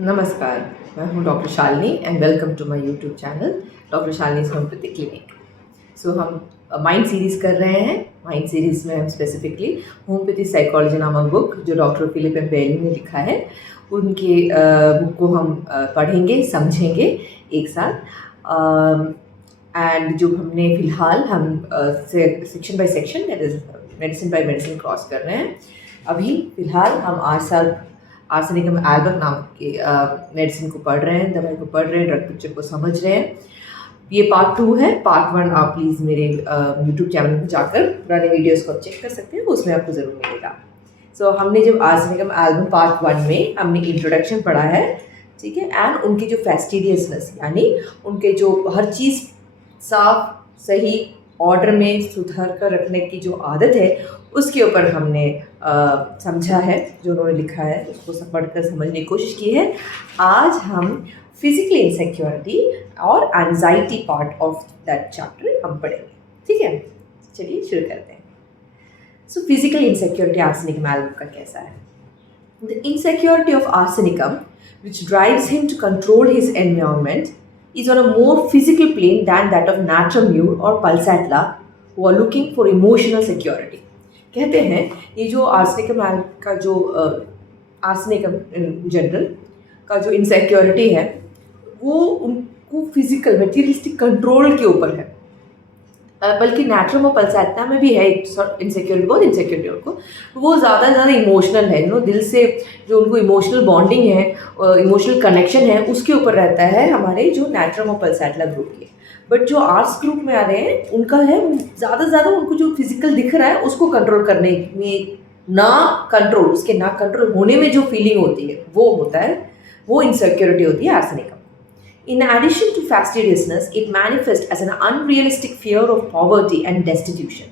नमस्कार, मैं हूँ doctor Shalini and welcome to my YouTube channel doctor Shalini's homeopathy clinic. So हम माइंड सीरीज़ कर रहे हैं। माइंड सीरीज़ में हम स्पेसिफिकली होम्योपैथी साइकोलॉजी नामक बुक जो डॉक्टर फिलिप एम बेली ने लिखा है उनके बुक को हम पढ़ेंगे, समझेंगे एक साथ। एंड जो हमने फ़िलहाल हम section by section that is medicine bye medicine cross कर रहे हैं। अभी फ़िलहाल हम आर्सेनिकम एल्बम नाम के मेडिसिन को पढ़ रहे हैं, दवाई को पढ़ रहे हैं, ड्रग पिक्चर को समझ रहे हैं। ये पार्ट 2 है। पार्ट 1 आप प्लीज़ मेरे यूट्यूब चैनल पर जाकर पुराने वीडियोस को चेक कर सकते हैं, उसमें आपको ज़रूर मिलेगा। सो हमने जब आर्सेनिकम एल्बम पार्ट 1 में हमने इंट्रोडक्शन पढ़ा है, ठीक है, एंड उनकी जो फैस्टिडियसनेस यानी उनके जो हर चीज़ साफ सही ऑर्डर में सुधार कर रखने की जो आदत है उसके ऊपर हमने समझा है, जो उन्होंने लिखा है उसको पढ़कर समझने की कोशिश की है। आज हम फिजिकल इनसिक्योरिटी और anxiety part of that chapter हम पढ़ेंगे, ठीक है। चलिए शुरू करते हैं। So physical insecurity arsenicum album का कैसा है? The insecurity of arsenicum which drives him to control his environment is on a more physical plane than that of natramure or pulsatilla who are looking for emotional security. कहते हैं ये जो arsenicum का जो arsenicum in general का जो insecurity है वो उनको फिजिकल मटेरियलिस्टिक कंट्रोल के ऊपर है, बल्कि नेट्रम और पल्सैटिला में भी है इनसिक्योरिटी, बहुत इनसिक्योरिटी उनको। वो ज़्यादा इमोशनल है, दिल से जो उनको इमोशनल बॉन्डिंग है, इमोशनल कनेक्शन है, उसके ऊपर रहता है हमारे जो नेट्रम और पल्सैटिला ग्रुप के। बट जो आर्ट्स ग्रुप में आ रहे हैं उनका है ज़्यादा से ज़्यादा उनको जो फिजिकल दिख रहा है उसको कंट्रोल करने में, उसके ना कंट्रोल होने में जो फीलिंग होती है वो होता है, वो इनसिक्योरिटी होती है arsenicum. In addition to fastidiousness, it manifests as an unrealistic fear of poverty and destitution,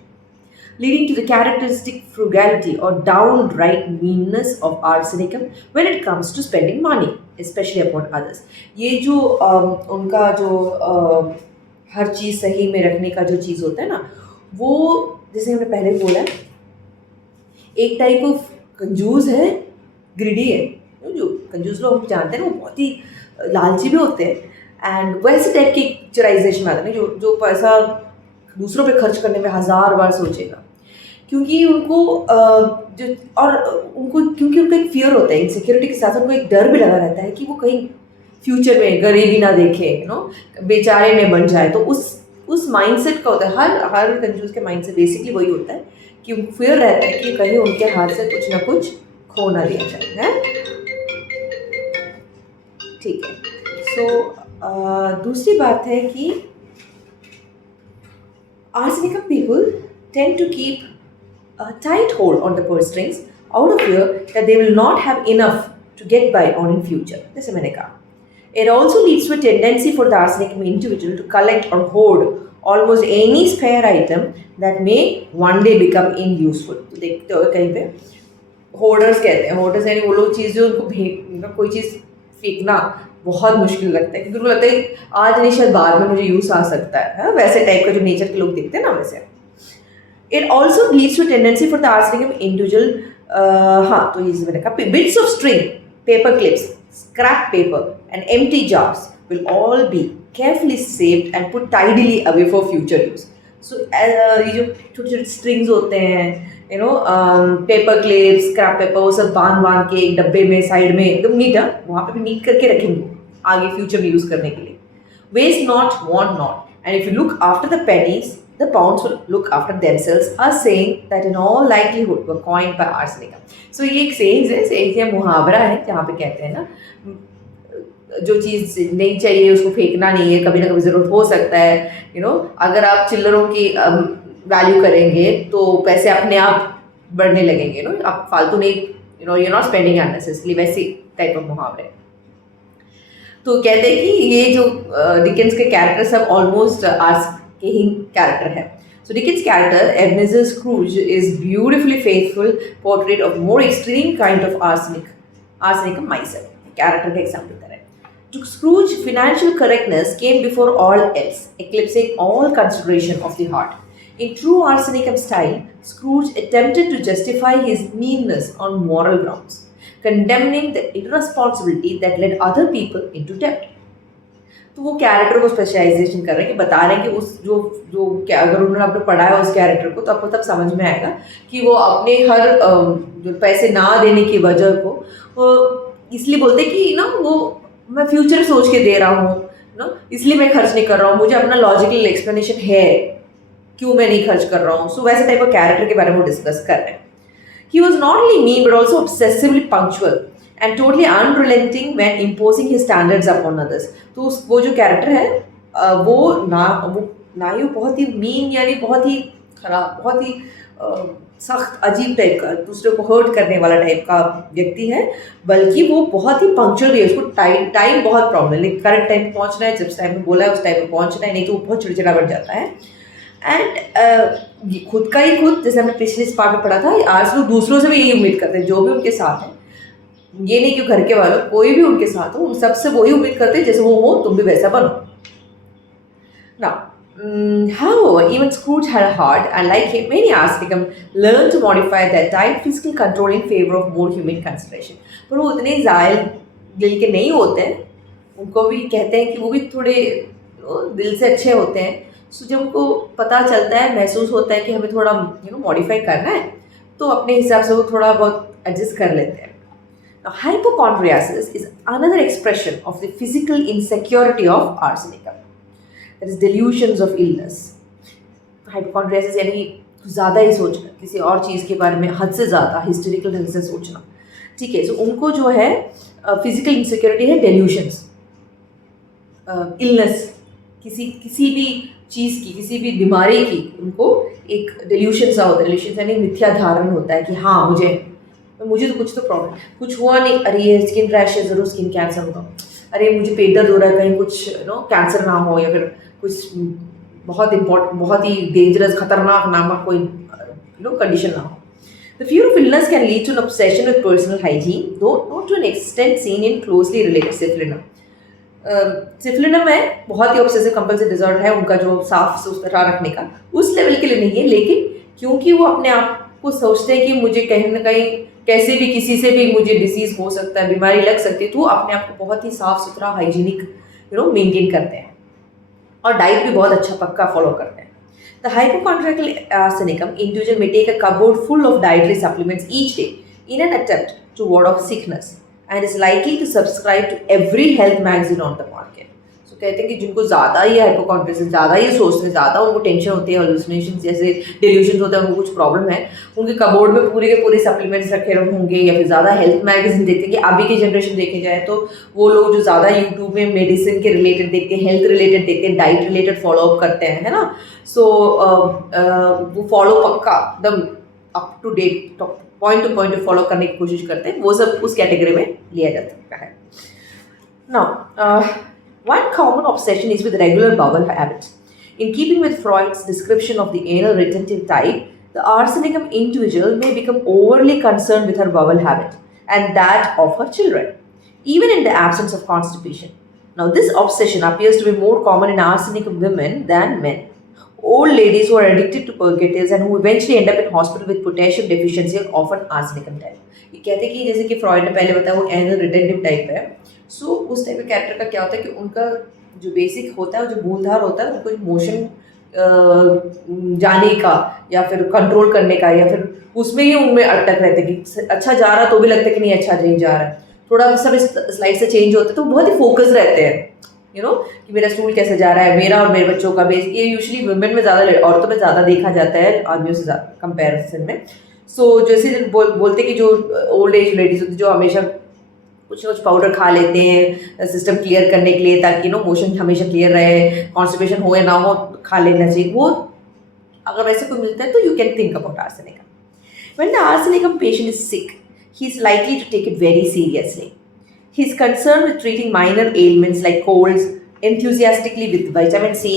leading to the characteristic frugality or downright meanness of arsenicum when it comes to spending money, especially upon others. ये जो उनका जो हर चीज़ सही में रखने का जो चीज़ होता है ना, वो जैसे हमने पहले बोला एक टाइप ऑफ कंजूस है, ग्रिडी है। जो कंजूस लोग हम जानते हैं ना वो बहुत ही लालची भी होते हैं, एंड वैसे टाइप की पिक्चराइजेशन आता है ना जो पैसा दूसरों पे खर्च करने में 1000 बार सोचेगा, क्योंकि उनको क्योंकि उनको एक फियर होता है, इनसिक्योरिटी के साथ उनको एक डर भी लगा रहता है कि वो कहीं फ्यूचर में गरीबी ना देखे, बेचारे में बन जाए। तो उस माइंडसेट का होता है, हर कंजूस के माइंडसेट बेसिकली वही होता है कि उनको फियर रहता है कि कहीं उनके हाथ से कुछ ना कुछ खो ना दिया जाए, है ठीक है। सो दूसरी बात है कि arsenic people tend to keep a tight hold on the purse strings out of fear that they will not have enough to get by on in future. जैसे मैंने कहा, it also leads to a tendency for the arsenic individual to collect or hoard almost any spare item that may one day become unuseful. तो देखते हो कहीं पे hoarders कहते हैं, होर्डर्स यानी वो लोग चीज़ जो उनको कोई चीज़ फेंकना बहुत मुश्किल लगता है, क्योंकि उनको लगता है आज नहीं शायद बाद में मुझे यूज़ आ सकता है, वैसे टाइप का जो नेचर के लोग दिखते हैं ना वैसे। It also leads to tendency for the arsenicum individual, हाँ तो ये मैंने कहा, bits of string, paper clips, scrap paper and empty jars will all be carefully saved and put tidily away for future use. So ये जो छोटे छोटे strings होते हैं, पेपर क्लिप्स, स्क्रैप पेपर, वो सब बांध के एक डब्बे में साइड में एकदम नीट, वहाँ पे भी नीट करके रखेंगे आगे फ्यूचर में यूज़ करने के लिए। Waste not, want not, and if you look after the pennies the pounds will look after themselves, are saying that in all likelihood were coined by arsenicum. So ये एक sayings है, sayings या मुहावरा है जहाँ पे कहते हैं ना जो चीज़ नहीं चाहिए उसको फेंकना नहीं है, कभी ना कभी ज़रूरत हो सकता है। अगर आप चिल्लरों की वैल्यू करेंगे तो पैसे अपने आप बढ़ने लगेंगे, आप फालतू नहीं, you're not spending unnecessarily, वैसी टाइप ऑफ मुहावरे। तो कहते हैं कि ये जो डिकेंस के कैरेक्टर सब ऑलमोस्ट आर्स के ही कैरेक्टर है। So Dickens' character Ebenezer Scrooge is beautifully faithful portrait of more extreme kind of arsenicum myself. Character का example दे रहा है। To Scrooge, financial correctness came before all else, eclipsing all consideration of the heart. In true arsenicum style, Scrooge attempted to justify his meanness on moral grounds. condemning the irresponsibility that led other people into debt. तो वो character को specialisation कर रहे हैं कि बता रहे हैं कि उस जो जो क्या अगर उन्होंने आपने पढ़ा है उस कैरेक्टर को तो आपको तब समझ में आएगा कि वो अपने हर जो पैसे ना देने की वजह को वो इसलिए बोलते हैं कि ना वो मैं फ्यूचर सोच के दे रहा हूँ ना, इसलिए मैं खर्च नहीं कर रहा हूँ, मुझे अपना लॉजिकल एक्सप्लेनेशन है क्यों मैं नहीं खर्च कर रहा हूँ. सो वैसे टाइप ऑफ कैरेक्टर के बारे में वो डिस्कस कर रहे हैं. He was not only mean but also obsessively punctual and totally unrelenting when imposing his standards upon others. तो वो जो कैरेक्टर है वो ना ही बहुत ही मीन यानी बहुत ही खराब, बहुत ही सख्त अजीब टाइप का, दूसरे को हर्ट करने वाला टाइप का व्यक्ति है, बल्कि वो बहुत ही पंक्चुअल भी है. उसको टाइम बहुत प्रॉब्लम है, करेक्ट टाइम पे पहुंचना है, जिस टाइम में बोला है उस टाइम पे पहुंचना है, नहीं तो वो बहुत चिड़चिड़ा बढ़ जाता है. एंड खुद का ही खुद, जैसे हमने पिछले इस पार्ट में पढ़ा था, आज लोग दूसरों से भी यही उम्मीद करते हैं जो भी उनके साथ है. ये नहीं कि घर के वालों कोई भी उनके साथ हो, उन सबसे वही उम्मीद करते हैं जैसे वो हो तुम भी वैसा बनो. Now, however, even Scrooge had a heart, and like him, many Arsenicum learned to modify their tight physical control in favor of more human consideration. पर वो उतने ज़ाहिल दिल के नहीं होते हैं, उनको भी कहते हैं कि वो भी थोड़े दिल से अच्छे होते हैं. सो जब उनको पता चलता है, महसूस होता है कि हमें थोड़ा मॉडिफाई करना है, तो अपने हिसाब से वो थोड़ा बहुत एडजस्ट कर लेते हैं. Now, hypochondriasis is another expression of the physical insecurity of arsenicum. That is delusions of illness. Hypochondriasis यानी ज़्यादा ही सोचना, किसी और चीज़ के बारे में हद से ज़्यादा हिस्टेरिकल ढंग से सोचना. ठीक है, सो उनको जो है फिजिकल इनसिक्योरिटी है डेल्यूशंस, इलनेस, किसी भी चीज़ की, किसी भी बीमारी की उनको एक डेल्यूशन सा होता है. डेल्यूशन यानी मिथ्या धारण होता है कि हाँ मुझे तो कुछ तो प्रॉब्लम, कुछ हुआ नहीं, अरे ये स्किन रैश है, ज़रूर स्किन कैंसर होगा, अरे मुझे पेट दर्द हो रहा है, कहीं कुछ कैंसर ना हो, या फिर कुछ बहुत ही डेंजरस खतरनाक नामक कोई कंडीशन ना हो. The fear of illness can lead to an obsession with personal hygiene, though not to an extent seen in closely related syphilis. सिफिलिनम में बहुत ही ऑब्सेसिव कंपल्सिव डिसऑर्डर है उनका, जो साफ सुथरा रखने का उस लेवल के लिए नहीं है, लेकिन क्योंकि वो अपने आप को सोचते हैं कि मुझे कहीं ना कहीं कैसे भी किसी से भी मुझे डिसीज हो सकता है, बीमारी लग सकती है, तो अपने आप को बहुत ही साफ सुथरा हाइजीनिक मेंटेन करते हैं और डाइट भी बहुत अच्छा पक्का फॉलो करते हैं. The hypochondriacal arsenicum individual may take a cupboard full of dietary supplements each day in an attempt to ward off sickness and is likely to subscribe to every health magazine on the market. So कहते हैं कि जिनको ज़्यादा ही hypochondriasis, ज़्यादा ही सोचते हैं, ज़्यादा उनको टेंशन होती है, हालुसिनेशंस जैसे डिल्यूशंस होते हैं, उनको कुछ प्रॉब्लम है, उनके कबोर्ड में पूरे के पूरे सप्लीमेंट्स रखे होंगे, या फिर ज़्यादा हेल्थ मैगजीन देखते हैं. कि अभी की जनरेशन देखे जाए तो वो लोग जो ज़्यादा यूट्यूब में मेडिसिन के रिलेटेड देखते हैं, हेल्थ रिलेटेड देखते हैं, डाइट रिलेटेड फॉलोअप करते हैं, है ना. सो वो फॉलो पक्का एकदम up to date point to point follow करने की कोशिश करते हैं, वो सब उस कैटेगरी में लिया जा सकता है. Now one common obsession is with regular bowel habits. In keeping with Freud's description of the anal retentive type, the arsenicum individual may become overly concerned with her bowel habit and that of her children, even in the absence of constipation. Now, this obsession appears to be more common in arsenicum women than men. Old ladies who are addicted to purgatives and who eventually end up in hospital with potassium deficiency are often arsenicum type. ये कहते हैं कि जैसे कि Freud ने पहले बताया वो एनल रिटेंटिव टाइप है. सो उस टाइप के कैरेक्टर का क्या होता है कि उनका जो बेसिक होता है, जो मूलधार होता है, उनको मोशन जाने का या फिर कंट्रोल करने का, या फिर उसमें ही उनमें अटक रहते हैं कि अच्छा जा रहा तो भी लगता है कि नहीं अच्छा नहीं जा रहा है, थोड़ा सब इस स्लाइड से चेंज होता है, तो बहुत ही फोकस रहते हैं कि मेरा स्टूल कैसे जा रहा है, मेरा और मेरे बच्चों का बेस. ये यूजुअली वुमेन में ज़्यादा, औरतों में ज़्यादा देखा जाता है आदमियों से कंपेरिजन में. सो जैसे बोलते कि जो ओल्ड एज लेडीज होती है जो हमेशा कुछ ना कुछ पाउडर खा लेते हैं सिस्टम क्लियर करने के लिए, ताकि मोशन हमेशा क्लियर रहे, कॉन्स्टिपेशन हो या ना हो खा लेना चाहिए, वो अगर वैसे कोई मिलता है तो you can think about arsenicum. When the arsenicum patient is sick, he is likely to take it very seriously. He is concerned with treating minor ailments like colds enthusiastically with vitamin C,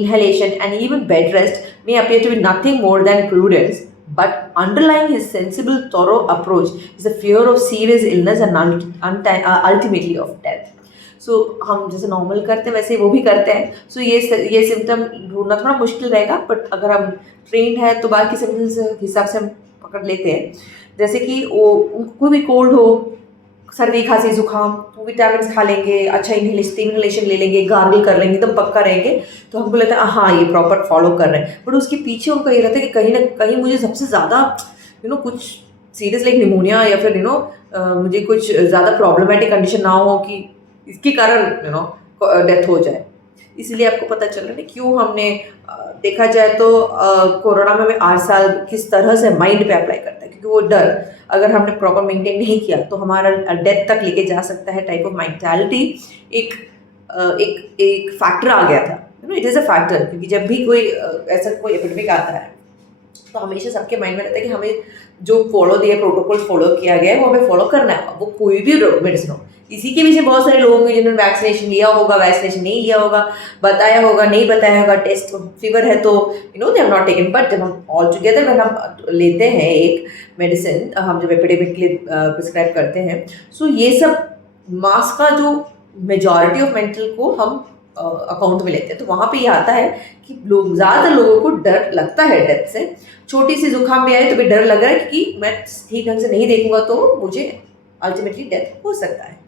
inhalation, and even bed rest may appear to be nothing more than prudence, but underlying his sensible, thorough approach is a fear of serious illness and ultimately of death. So हम जैसे normal करते हैं वैसे वो भी करते हैं. सो ये सिम्टम ढूंढना थोड़ा मुश्किल रहेगा, बट अगर हम ट्रेंड है तो बाकी सिम्टम्स के हिसाब से हम पकड़ लेते हैं. जैसे कि वो कोई भी कोल्ड हो, सर्दी खांसी जुकाम तो विटामिन खा लेंगे, अच्छा इनहेलेशन ले लेंगे, गार्गल कर लेंगे, एकदम पक्का रहेंगे, तो हमको लगता है हाँ ये प्रॉपर फॉलो कर रहे हैं। बट उसके पीछे उनका ये रहता है कि कहीं ना कहीं मुझे सबसे ज़्यादा कुछ सीरियस लाइक निमोनिया या फिर मुझे कुछ ज़्यादा प्रॉब्लमेटिक कंडीशन ना हो कि इसके कारण डेथ हो जाए। इसलिए आपको पता चल रहा है क्यों हमने देखा जाए तो कोरोना में हमें 8 साल किस तरह से माइंड पे अप्लाई करता है, क्योंकि वो डर अगर हमने प्रॉपर मेंटेन नहीं किया तो हमारा डेथ तक लेके जा सकता है। टाइप ऑफ मेंटालिटी एक एक फैक्टर आ गया था, इट इज़ अ फैक्टर, क्योंकि जब भी कोई ऐसा कोई एपिडेमिक आता है तो हमेशा सबके माइंड में रहता है कि हमें जो फॉलो दिया प्रोटोकॉल फॉलो किया गया है वो हमें फॉलो करना है, वो कोई भी मेडिसिन हो। इसी के पीछे बहुत सारे लोग होंगे जिन्होंने वैक्सीनेशन लिया होगा, वैक्सीनेशन नहीं लिया होगा, बताया होगा नहीं बताया होगा, टेस्ट फीवर है तो they have not taken. But जब हम ऑल टुगेदर जब हम लेते हैं एक मेडिसिन, हम जब एपिडेमिक के लिए प्रिस्क्राइब करते हैं, सो ये सब मास का जो मेजॉरिटी ऑफ मेंटल को हम अकाउंट में लेते हैं, तो वहाँ पे ये आता है कि ज़्यादातर लोगों को डर लगता है डेथ से। छोटी सी जुकाम भी आए तो भी डर लग रहा है कि मैं ठीक ढंग से नहीं देखूंगा तो मुझे अल्टीमेटली डेथ हो सकता है।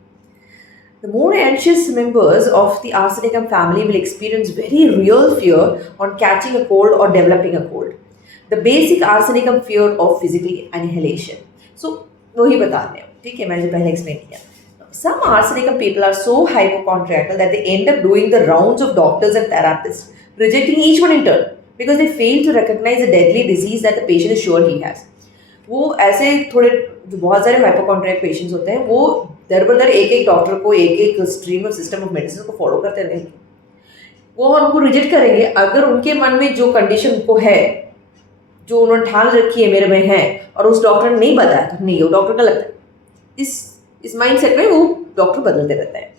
The more anxious members of the arsenicum family will experience very real fear on catching a cold or developing a cold. The basic arsenicum fear of physical annihilation. So, वही बता रहे हैं, ठीक है, मैंने जो पहले एक्सप्लेन किया। Some arsenicum people are so hypochondriacal that they end up doing the rounds of doctors and therapists, rejecting each one in turn because they fail to recognize the deadly disease that the patient is sure he has. वो ऐसे थोड़े जो बहुत सारे hypochondriac patients होते हैं वो दर बदर एक एक डॉक्टर को एक एक stream of system of medicine को फॉलो करते रहेंगे, वो उनको रिजेक्ट करेंगे अगर उनके मन में जो कंडीशन को है, जो उन्होंने ठान रखी है मेरे में है, और उस डॉक्टर ने नहीं बताया तो नहीं, वो डॉक्टर का लगता है। इस माइंड सेट में वो डॉक्टर बदलते रहता है।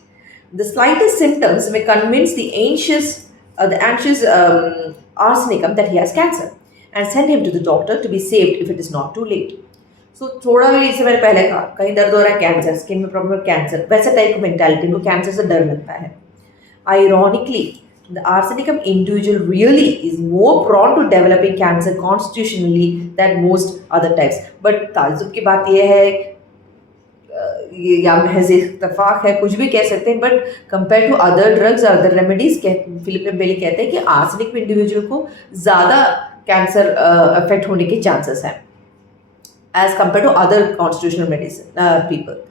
द स्लाइटेस्ट सिम्टम्स में convince the anxious arsenicum that he has cancer and send him to the doctor to be saved if it is not too late. So थोड़ा भी, जैसे मैंने पहले कहा, कहीं दर्द हो रहा है कैंसर, स्किन में प्रॉब्लम कैंसर, वैसा टाइप की मेंटालिटी में कैंसर से डर लगता है। Ironically, the arsenicum individual really is more prone to developing cancer constitutionally than most other types. But ताज्जुब की बात यह है, ये या महज इत्तेफाक है, कुछ भी कह सकते हैं, but compare to other drugs other remedies, Philip Bailey कहते हैं कि आर्सेनिक इंडिविजुअल को ज़्यादा कैंसर अफेक्ट होने के चांसेस हैं as compared to other constitutional medicine people.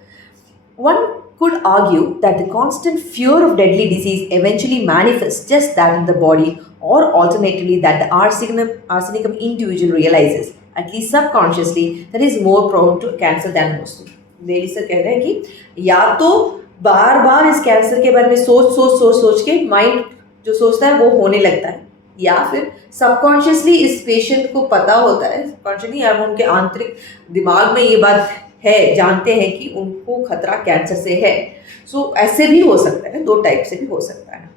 One could argue that the constant fear of deadly disease eventually manifests just that in the body, or alternatively that the arsenicum individual realizes, at least subconsciously, that he is more prone to cancer than most. Bailey sir कह रहे हैं कि या तो बार बार इस cancer के बारे में सोच के माइंड जो सोचता है वो होने लगता है, या फिर सबकॉन्शियसली इस पेशेंट को पता होता है, सबकॉन्शियसली या उनके आंतरिक दिमाग में ये बात है, जानते हैं कि उनको खतरा कैंसर से है। सो ऐसे भी हो सकता है, दो टाइप से भी हो सकता है।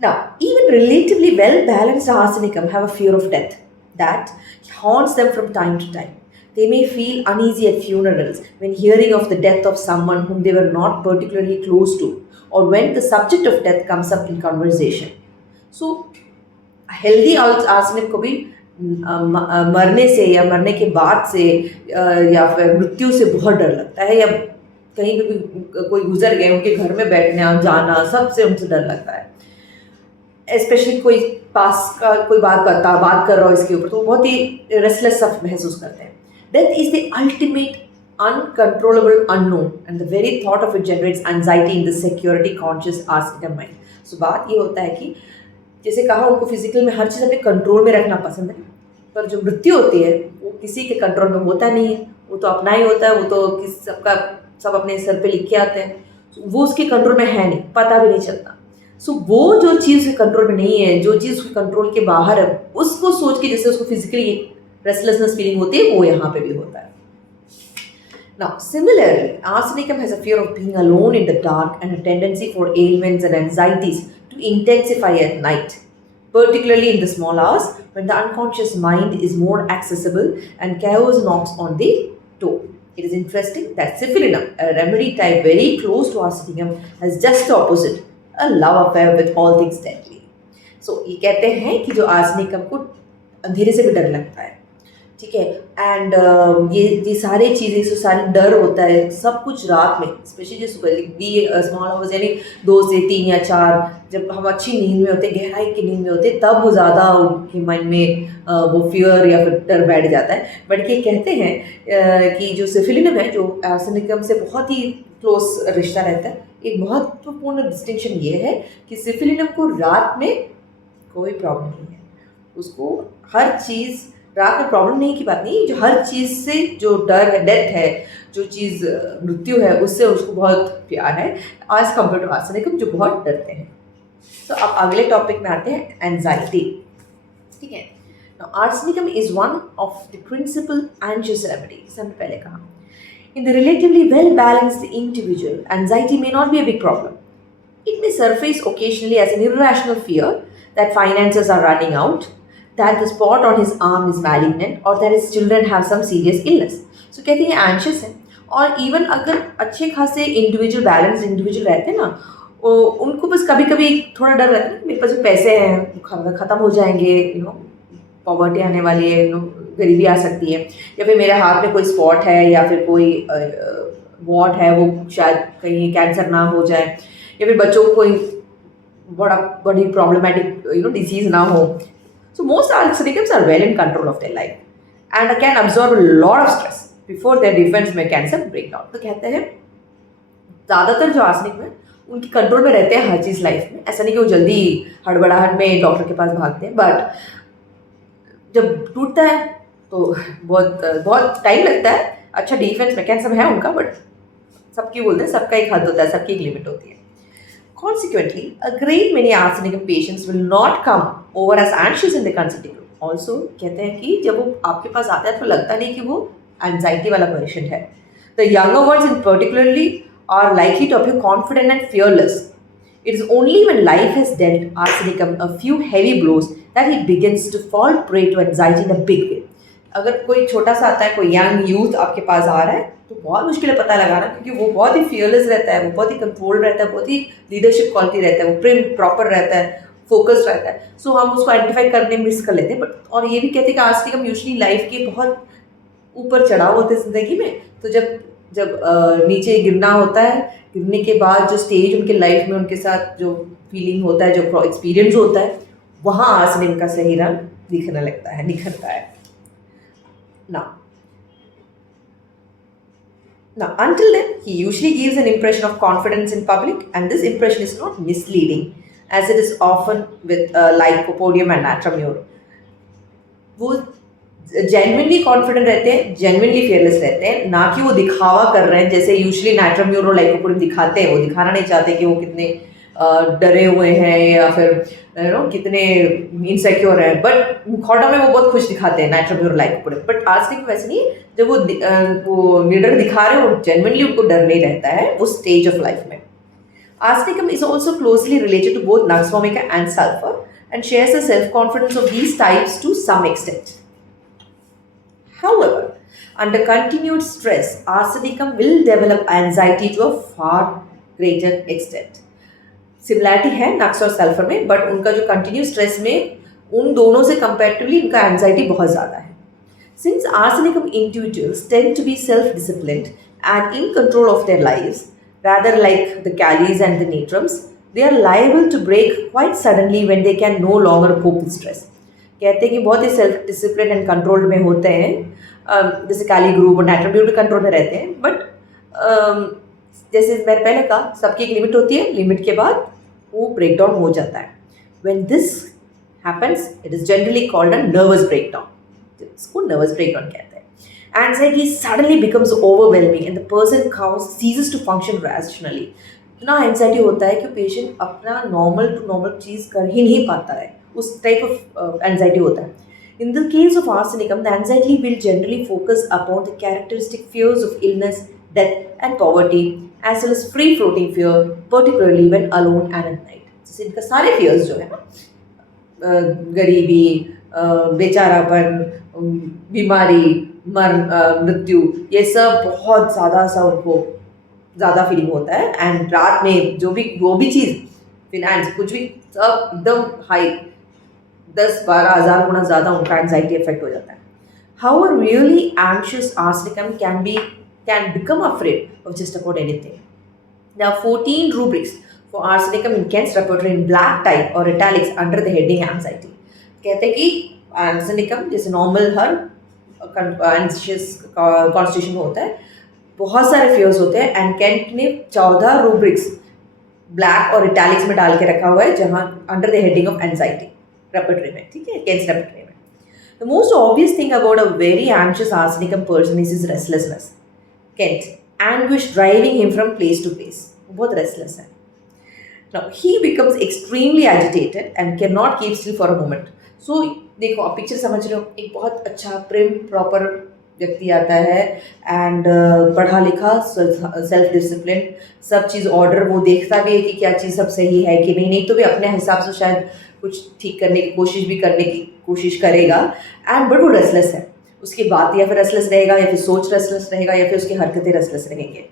Now, even relatively well-balanced arsenicum have a fear of death that haunts them from time to time. They may feel uneasy at funerals when hearing of the death of someone whom they were not particularly close to, or when the subject of death comes up in conversation. So, healthy arsenic को भी मरने से या मरने के बाद से या फिर मृत्यु से बहुत डर लगता है, या कहीं पे भी कोई गुजर गए उनके घर में बैठना जाना सबसे उनसे डर लगता है। स्पेशली कोई पास का कोई बात कर रहा हो इसके ऊपर तो बहुत ही रेस्टलेस सा महसूस करते हैं। Death is the ultimate uncontrollable unknown, and the very thought of it generates anxiety in the security conscious arsenicum mind. So बात ये होता है कि जैसे कहा उनको फिजिकल में हर चीज़ अपने कंट्रोल में रखना पसंद है, पर जो मृत्यु होती है वो किसी के कंट्रोल में होता नहीं है, वो तो अपना ही होता है, वो तो सब अपने सर पे लिख के आते हैं, वो उसके कंट्रोल में है नहीं, पता भी नहीं चलता। सो वो जो चीज़ उसके कंट्रोल में नहीं है, जो चीज़ उसके कंट्रोल के बाहर है, उसको सोच के जैसे उसको फिजिकली रेस्टलेसनेस फीलिंग होती है, वो यहाँ पे भी होता है। Now, similarly, arsenicum has a fear of being alone in the dark and a tendency for ailments and anxieties to intensify at night, particularly in the small hours when the unconscious mind is more accessible and chaos knocks on the door. It is interesting that syphilinum, a remedy type very close to arsenicum, has just the opposite, a love affair with all things deadly. So, ये कहते हैं कि जो arsenicum को अंधेरे से भी डर लगता है, ठीक है। एंड ये सारे चीज़ें, ये सारे डर होता है सब कुछ रात में, स्पेशली जो सुबह बी स्मॉल आवर्स यानी 2 से 3 या 4, जब हम अच्छी नींद में होते, गहराई की नींद में होते, तब वो ज़्यादा उनके मन में वो फियर या फिर डर बैठ जाता है। बट ये कहते हैं कि जो सिफिलिनम है, जो आर्सेनिकम से बहुत ही क्लोज रिश्ता रहता है, एक महत्वपूर्ण डिस्टिंक्शन ये है कि सिफिलिनम को रात में कोई प्रॉब्लम नहीं है। उसको हर चीज़ रात में प्रॉब्लम नहीं की बात नहीं, जो हर चीज़ से जो डर है, डेथ है, जो चीज़ मृत्यु है, उससे उसको बहुत प्यार है एज कम्पेयर टू आर्सेनिकम जो बहुत डरते हैं। तो अब अगले टॉपिक में आते हैं, एंजाइटी। ठीक है। Arsenicum is one of the principal anxious remedy, जैसे हमने पहले कहा। In the relatively well-balanced individual, anxiety may not be a big problem. It may surface occasionally as an irrational fear that finances are running out, that the spot on his arm is malignant, or that his children have some serious illness. So कहते हैं anxious है, और even अगर अच्छे खासे individual balance individual रहते हैं ना, उनको बस कभी कभी थोड़ा डर रहता है ना, मेरे पास जो पैसे हैं ख़त्म हो जाएंगे, पॉवर्टी आने वाली है, गरीबी आ सकती है, या फिर मेरे हाथ में कोई स्पॉट है, या फिर कोई वॉट है, वो शायद कहीं कैंसर ना हो जाए, या फिर बच्चों को कोई बड़ी प्रॉब्लमेटिक डिजीज ना हो. So most arsenics are well in control of their life and can absorb a lot of stress before their defense mechanism break down. तो कहते हैं ज़्यादातर जो आर्सेनिक में उनकी कंट्रोल में रहते हैं हर चीज़ लाइफ में. ऐसा नहीं कि वो जल्दी हड़बड़ाहट में डॉक्टर के पास भागते हैं, बट जब टूटता है तो बहुत बहुत टाइम लगता है. अच्छा डिफेंस मैकेनिज्म है उनका, बट सबकी बोलते हैं सबका एक हद होता है, सबकी एक लिमिट होती है. Consequently, a great many arsenic patients will not come over as anxious in the consulting room. Also, कहते हैं कि जब वो आपके पास आता है तो लगता नहीं कि वो एंजाइटी वाला पेशेंट है. The younger ones in particularly are likely to appear confident and fearless. It is only when life has dealt arsenicum a few heavy blows that he begins to fall prey to anxiety in a big way. अगर कोई छोटा सा आता है, कोई young youth आपके पास आ रहा है, तो बहुत मुश्किल है पता लगाना, क्योंकि वो बहुत ही फियरलेस रहता है, वो बहुत ही कंट्रोल रहता है, बहुत ही लीडरशिप क्वालिटी रहता है, वो प्रिम प्रॉपर रहता है, फोकस्ड रहता है. सो हम उसको आइडेंटिफाई करने में मिस कर लेते हैं. बट और ये भी कहते हैं कि आर्सेनिकम यूजुअली लाइफ के बहुत ऊपर चढ़ाव होते हैं ज़िंदगी में. तो जब जब नीचे गिरना होता है, गिरने के बाद जो स्टेज उनके लाइफ में उनके साथ जो फीलिंग होता है, जो एक्सपीरियंस होता है, वहाँ आर्सेनिक का सही रंग दिखने लगता है, निखरता है. Now, until then, he usually gives an impression of confidence in public, and this impression is not misleading, as it is often with lycopodium and natramur. वो जेन्युइनली कॉन्फिडेंट रहते हैं, जेन्युइनली फियरलेस रहते हैं, ना कि वो दिखावा कर रहे हैं जैसे यूजुअली नाइट्राम्यूर और लाइकोपोडियम दिखाते हैं. वो दिखाना नहीं चाहते कि वो कितने डरे हुए हैं या फिर कितने इनसिक्योर हैं, बट मुखौटा में वो बहुत खुश दिखाते हैं नाइट्राम्यूर और लाइकोपोडियम. बट आर्सेनिक वैसे नहीं. जब वो लीडर दिखा रहे हैं, वो जेन्युइनली उनको डर नहीं रहता है उस स्टेज ऑफ लाइफ में. Arsenicum is also closely related to both Nux vomica and sulfur and shares the self-confidence of these types to some extent. However, under continued stress, arsenicum will develop anxiety to a far greater extent. Similarity है नक्स और sulphur में, but उनका जो continue stress में उन दोनों से comparatively उनका एंजाइटी बहुत ज़्यादा है. Since arsenicum individuals tend to be self-disciplined and in control of their lives, rather like the Callies and the Natrums, they are liable to break quite suddenly when they can no longer cope with stress. कहते हैं कि बहुत ही self discipline and controlled में होते हैं, जैसे कैली group और nitrum भी कंट्रोल में रहते हैं. बट जैसे मैंने पहले कहा, सबकी एक लिमिट होती है, लिमिट के बाद वो ब्रेक डाउन हो जाता है. When this happens it is generally called a nervous break down. इसको नर्वस ब्रेक डाउन कहते हैं. Anxiety suddenly becomes overwhelming and the person ceases to function rationally. इतना एंजाइटी होता है कि पेशेंट अपना नॉर्मल टू नॉर्मल चीज़ कर ही नहीं पाता है. उस टाइप ऑफ एंजाइटी होता है. In the case of arsenicum, the anxiety will generally focus upon the characteristic fears of illness, death, and poverty, as well as free-floating fear, particularly when alone and at night. जैसे इनका सारे fears जो है ना, गरीबी, बेचारापन, बीमारी, मृत्यु, ये सब बहुत ज़्यादा सा उनको ज़्यादा फीलिंग होता है. एंड रात में जो भी चीज़, फिनांस, कुछ भी, सब एकदम हाई, 10-12 हज़ार गुना ज़्यादा उनका एंजाइटी इफेक्ट हो जाता है. how a really anxious arsenicum can become afraid of just about anything. There are 14 rubrics for arsenicum in Kent's repertoire in black type or italics under the heading anxiety. कहते हैं कि arsenicum जैसे normal हर anxious constitution में होता है, बहुत सारे fears होते हैं, and Kent ने 14 rubrics ब्लैक और इटैलिक्स में डाल के रखा हुआ है जहाँ under the heading of anxiety repertory में, ठीक है, केंट्स रेपर्टरी में. The most obvious thing about a very anxious arsenicum person is his restlessness. Kent anguish driving him from place to place. वो बहुत रेस्टलेस है. Now he becomes extremely agitated and cannot keep still for a moment. So देखो आप picture समझ रहे हो, एक बहुत अच्छा प्रिम प्रॉपर व्यक्ति आता है एंड पढ़ा लिखा, सेल्फ डिसिप्लिन, सब चीज़ ऑर्डर, वो देखता भी है कि क्या चीज़ सब सही है कि नहीं, नहीं तो भी अपने हिसाब से शायद कुछ ठीक करने की कोशिश भी करने की कोशिश करेगा. एंड बट वो रेस्टलेस है. उसकी बात या फिर रेस्टलेस रहेगा, या फिर सोच रेस्टलेस रहेगा, या फिर उसकी हरकतें रेस्टलेस रहेंगे.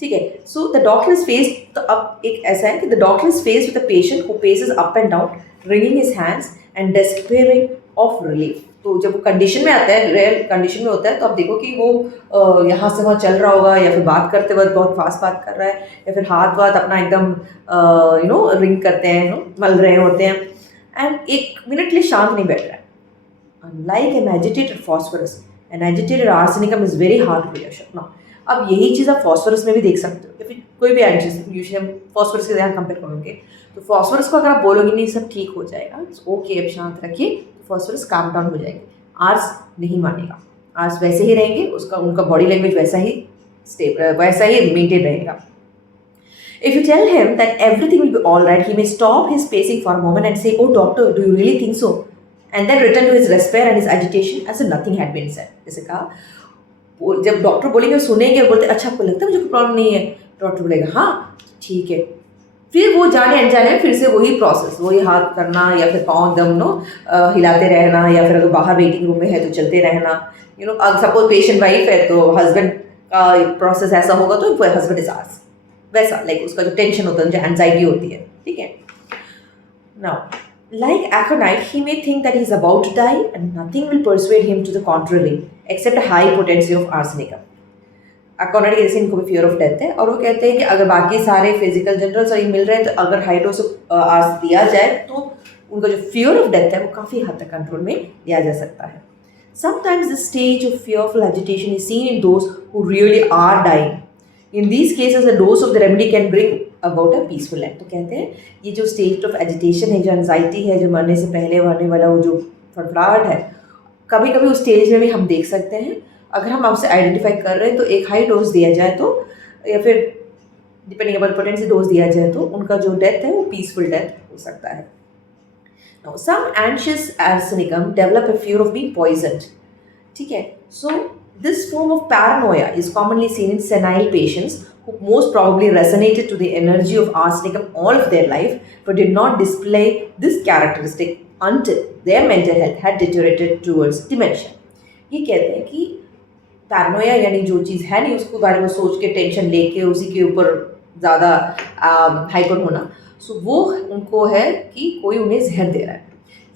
ठीक है. So the doctor is face, तो अब एक ऐसा है कि the doctor is face with a patient who paces up and down wringing his hands and despairing of relief. तो जब वो कंडीशन में आता है, रियल कंडीशन में होता है, तो आप देखो कि वो यहाँ से वहाँ चल रहा होगा, या फिर बात करते वक्त बहुत फास्ट बात कर रहा है, या फिर हाथ वाथ अपना एकदम रिंग करते हैं, मल रहे होते हैं, एंड एक मिनट के लिए शांत नहीं बैठ रहा है. Unlike an agitated phosphorus, an agitated arsenicum is very hard to reassure. Now, अब यही चीज़ आप फॉस्फोरस में भी देख सकते हो, या फिर कोई भी एंटीज, यूजुअली हम फॉस्फोरस के साथ कंपेयर करेंगे, तो फॉस्फोरस को अगर आप बोलोगे नहीं सब ठीक हो जाएगा, ओके अब शांत रखिए, तो फॉस्फोरस काम डाउन हो जाएंगे. आर्स नहीं मानेगा, आर्स वैसे ही रहेंगे, उनका बॉडी लैंग्वेज वैसा ही मेंटेन रहेगा. If you tell him that everything will be all right, he may stop his pacing for a moment and say, "Oh doctor, do you really think so?" And then return to his despair and his agitation as if nothing had been said. जैसे कहा, जब doctor बोलेंगे सुनेंगे, बोलते अच्छा आपको लगता है मुझे कोई प्रॉब्लम नहीं है, डॉक्टर बोलेगा हाँ ठीक है, फिर वो जाने अनजाने में फिर से वही प्रोसेस, वही हाथ करना या फिर पाँव दम हिलाते रहना, या फिर अगर बाहर वेटिंग रूम में है तो चलते रहना. अगर सपोज पेशेंट वाइफ है तो हस्बैंड का प्रोसेस ऐसा होगा तो हस्बैंड इज आर्स, वैसा लाइक उसका जो टेंशन होता है, जो एंजाइटी होती है. ठीक है. Now like aconite, he may think that he is about to die and nothing will persuade him to the contrary except a high potency of arsenicum. Aconite जैसे इनको भी fear of death है, और वो कहते हैं कि अगर बाकी सारे physical general सही मिल रहे हैं, तो अगर हाई डोज आर्स दिया जाए तो उनका जो fear of death है वो काफ़ी हद तक कंट्रोल में लिया जा सकता है. Sometimes the stage of fearful agitation is seen in those who really are dying. In these cases, a dose of the remedy can bring about a peaceful end. तो कहते हैं ये जो स्टेज ऑफ एजिटेशन है, जो anxiety है, जो मरने से पहले होने वाला वो जो फड़फड़ाहट है, कभी कभी उस स्टेज में भी हम देख सकते हैं. अगर हम आपसे आइडेंटिफाई कर रहे हैं तो एक हाई डोज दिया जाए तो, या फिर डिपेंडिंग अपॉन पोटेंसी डोज दिया जाए तो उनका जो डेथ है वो पीसफुल डेथ हो सकता है. Now, some anxious arsenicum develop a fear of being poisoned. ठीक है. So this form of paranoia is commonly seen in senile patients who most probably resonated to the energy of arsenicum all of their life, but did not display this characteristic until their mental health had deteriorated towards dementia. ये कहते हैं कि Paranoia यानी जो चीज़ है नहीं उसके बारे में सोच के टेंशन लेके उसी के ऊपर ज़्यादा हाइपर होना, सो वो उनको है कि कोई उन्हें जहर दे रहा है.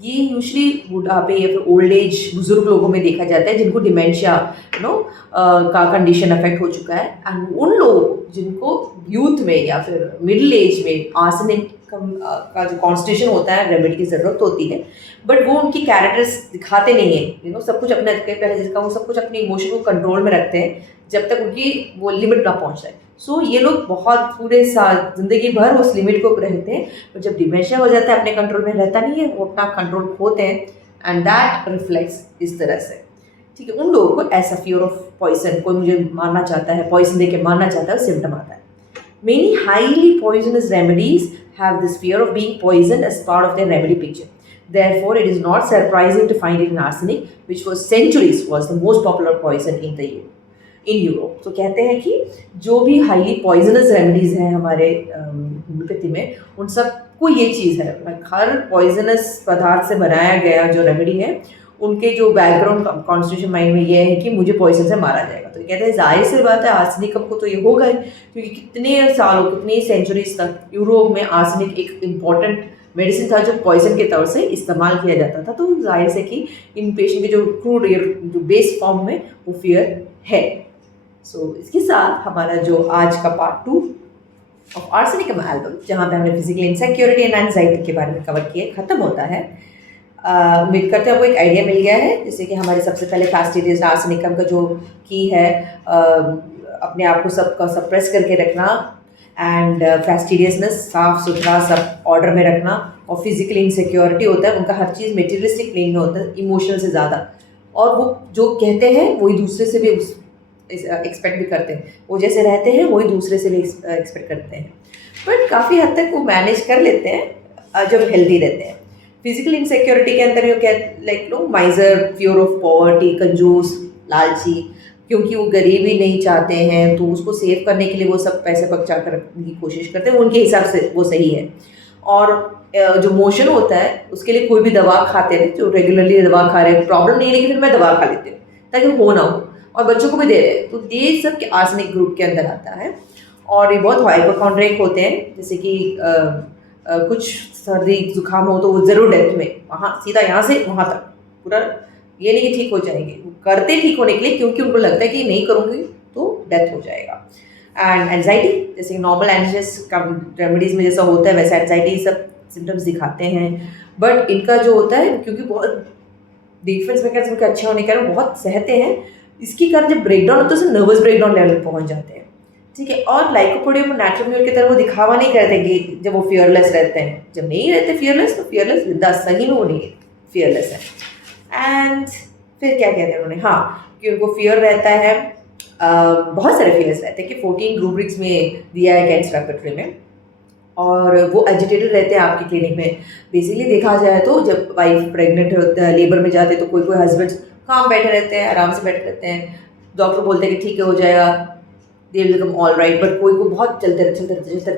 ये यूजली बुढ़ापे या फिर ओल्ड एज बुजुर्ग लोगों में देखा जाता है जिनको डिमेंशिया का कंडीशन अफेक्ट हो चुका है, एंड उन लोगों को जिनको यूथ में या फिर मिडिल एज में आर्सेनिक का जो कॉन्स्टिट्यूशन होता है रेमेडी की ज़रूरत होती है, बट वो उनकी कैरेक्टर्स दिखाते नहीं है. सब कुछ अपने पहले जिसका वो सब कुछ अपने इमोशन को कंट्रोल में रखते हैं जब तक उनकी वो लिमिट ना पहुंच जाए. सो ये लोग बहुत पूरे साल ज़िंदगी भर उस लिमिट को रहते हैं, और जब डिमेंशिया हो जाता है अपने कंट्रोल में रहता नहीं है, वो अपना कंट्रोल खोते हैं, एंड दैट रिफ्लेक्ट्स इस तरह से. ठीक है. उन लोगों को ऐसा फियर ऑफ पॉइजन, कोई मुझे मारना चाहता है, पॉइजन दे के मारना चाहता है, सिम्टम आता है. Many highly poisonous remedies have this fear of being poisoned as part of their remedy picture. Therefore, it is not surprising to find it in arsenic, which for centuries was the most popular poison in Europe. तो कहते हैं कि जो भी highly poisonous remedies हैं हमारे homeopathy में, उन सबको ये चीज़ है, हर पॉइजनस पदार्थ से बनाया गया जो रेमेडी है उनके जो बैकग्राउंड कॉन्स्टिट्यूशन माइंड में ये है कि मुझे पॉइजन से मारा जाएगा. तो कहते हैं जाहिर सी बात है आर्सेनिकम को तो ये होगा ही, क्योंकि कितने सालों कितनी सेंचुरीज तक यूरोप में आर्सेनिक एक इम्पॉर्टेंट मेडिसिन था जो पॉइजन के तौर से इस्तेमाल किया जाता था, तो जाहिर से कि इन पेशेंट के जो क्रूड जो बेस फॉर्म में वो फियर है। सो इसके साथ हमारा जो आज का पार्ट 2 ऑफ आर्सेनिकम एल्बम, जहाँ पे हमने फिजिकल इनसिक्योरिटी एंड एंजाइटी के बारे में कवर किए, ख़त्म होता है। उम्मीद करते हैं आपको एक आइडिया मिल गया है, जैसे कि हमारे सबसे पहले फास्टिडियस आर्सेनिकम का जो की है, अपने आप को सबका सप्रेस करके रखना एंड फैस्टिडियसनेस, साफ सुथरा सब ऑर्डर में रखना, और फिजिकल इनसिक्योरिटी होता है उनका हर चीज़ मेटीरियलिस्टिक प्लेन में होता है, इमोशनल से ज़्यादा, और वो जो कहते हैं वही दूसरे से भी एक्सपेक्ट भी करते हैं, वो जैसे रहते हैं वही दूसरे से भी एक्सपेक्ट करते हैं, बट काफ़ी हद तक वो मैनेज कर लेते हैं जब हेल्दी रहते हैं। फिजिकल इनसिक्योरिटी के अंदर क्या, like no miser, fear of poverty, कंजूस, लालची, क्योंकि वो गरीबी नहीं चाहते हैं तो उसको सेव करने के लिए वो सब पैसे बचा कर रखने की कोशिश करते हैं, उनके हिसाब से वो सही है। और जो मोशन होता है उसके लिए कोई भी दवा खाते हैं, जो रेगुलरली दवा खा रहे हैं, प्रॉब्लम नहीं है लेकिन फिर मैं दवा खा लेती हूँ ताकि वो हो ना हो, और बच्चों को भी दे रहे हैं, तो ये सब के आर्सेनिक ग्रुप के अंदर आता है। और ये बहुत हाइपोकॉन्ड्रिक होते हैं, जैसे कि कुछ सर्दी जुकाम हो तो वो ज़रूर डेथ में, वहाँ सीधा यहाँ से वहाँ तक पूरा, ये नहीं कि ठीक हो जाएंगे, वो करते ठीक होने के लिए, क्योंकि उनको लगता है कि नहीं करूँगी तो डेथ हो जाएगा। एंड एंजाइटी, जैसे नॉर्मल एंजियस रेमेडीज़ में जैसा होता है वैसे एंजाइटी सब सिम्टम्स दिखाते हैं, बट इनका जो होता है, क्योंकि बहुत डिफेंस मैकेनिज्म के अच्छे होने के कारण बहुत सहते हैं, इसके कारण जब ब्रेकडाउन होता है तो नर्वस ब्रेकडाउन लेवल पर पहुँच जाते हैं, ठीक है। और लाइकोपोडियम नेचुरल म्यूल की तरह वो दिखावा नहीं करते कि जब वो फियरलेस रहते हैं, जब नहीं रहते फियरलेस तो फियरलेस विदा सही में वो नहीं फियरलेस है। एंड फिर क्या कहते हैं उन्होंने, हाँ, कि उनको फियर रहता है, बहुत सारे फियर्स रहते हैं कि 14 रूब्रिक्स में दिया है कैंसर रेपर्टरी में, और वो एजिटेटेड रहते हैं आपकी क्लिनिक में। बेसिकली देखा जाए तो जब वाइफ प्रेग्नेंट होता है, लेबर में जाते हैं, तो कोई कोई हस्बैंड काम बैठे रहते हैं, आराम से बैठे रहते हैं, डॉक्टर बोलते हैं कि ठीक है हो जाएगा, they will become all right, but कोई को बहुत चलते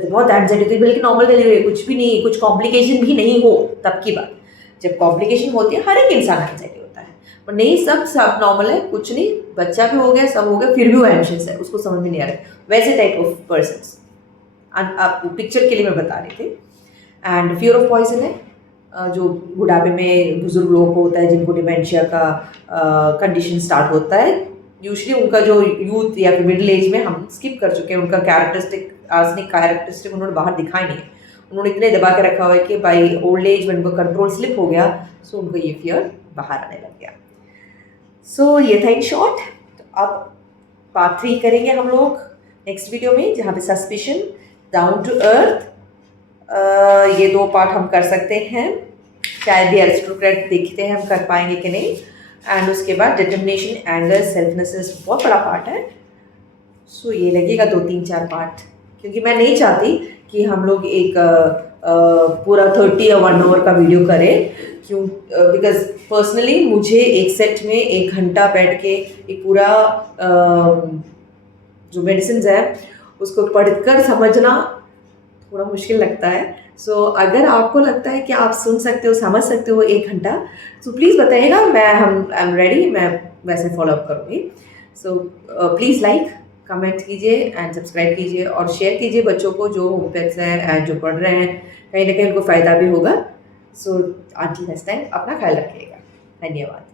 बहुत एंजाइटी होती है, बल्कि नॉर्मल डिलीवरी कुछ भी नहीं, कुछ कॉम्प्लिकेशन भी नहीं हो तब की बात। जब कॉम्प्लिकेशन होती है हर एक इंसान एंजाइटी होता है, पर नहीं, सब नॉर्मल है, कुछ नहीं, बच्चा भी हो गया, सब हो गया, फिर भी वो एंशियस है, उसको समझ में नहीं आ रहा है, वैसे टाइप ऑफ पर्सन आपको पिक्चर के लिए मैं बता रही थी। एंड फियर ऑफ पॉइजन है, जो बुढ़ापे में बुजुर्ग लोगों को होता है, जिनको डिमेंशिया का कंडीशन स्टार्ट होता है, यूजुअली उनका जो यूथ या फिर मिडिल एज में हम स्किप कर चुके हैं, उनका कैरेक्टरिस्टिक, आर्सेनिक कैरेक्टरिस्टिक उन्होंने बाहर दिखाई नहीं है, उन्होंने इतने दबा के रखा हुआ है कि बाई ओल्ड एज में उनको कंट्रोल स्लिप हो गया, सो उनको ये फियर बाहर आने लग गया। सो ये था इन शॉर्ट। तो अब पार्ट 3 करेंगे हम लोग नेक्स्ट वीडियो में, जहाँ पे सस्पिशन, डाउन टू अर्थ, ये 2 पार्ट हम कर सकते हैं, शायद ये एरिस्टोक्रेट देखते हैं हम कर पाएंगे कि नहीं। एंड उसके बाद डिटर्मिनेशन, एंगर, सेल्फनेस बहुत बड़ा पार्ट है, सो ये लगेगा 2-3-4 पार्ट, क्योंकि मैं नहीं चाहती कि हम लोग एक पूरा 30 या 1 आवर का वीडियो करें, क्यों, बिकॉज पर्सनली मुझे एक सेट में 1 घंटा बैठ के एक पूरा जो मेडिसिन है उसको पढ़कर समझना थोड़ा मुश्किल लगता है। सो अगर आपको लगता है कि आप सुन सकते हो, समझ सकते हो 1 घंटा, सो प्लीज़ बताइएगा, आई एम रेडी, मैं वैसे फॉलोअप करूँगी। सो प्लीज़ लाइक, कमेंट कीजिए एंड सब्सक्राइब कीजिए, और शेयर कीजिए बच्चों को जो होमोपैथ्स हैं एंड जो पढ़ रहे हैं, कहीं ना कहीं उनको फ़ायदा भी होगा। सो अंटिल नेक्स्ट टाइम अपना ख्याल रखिएगा। धन्यवाद।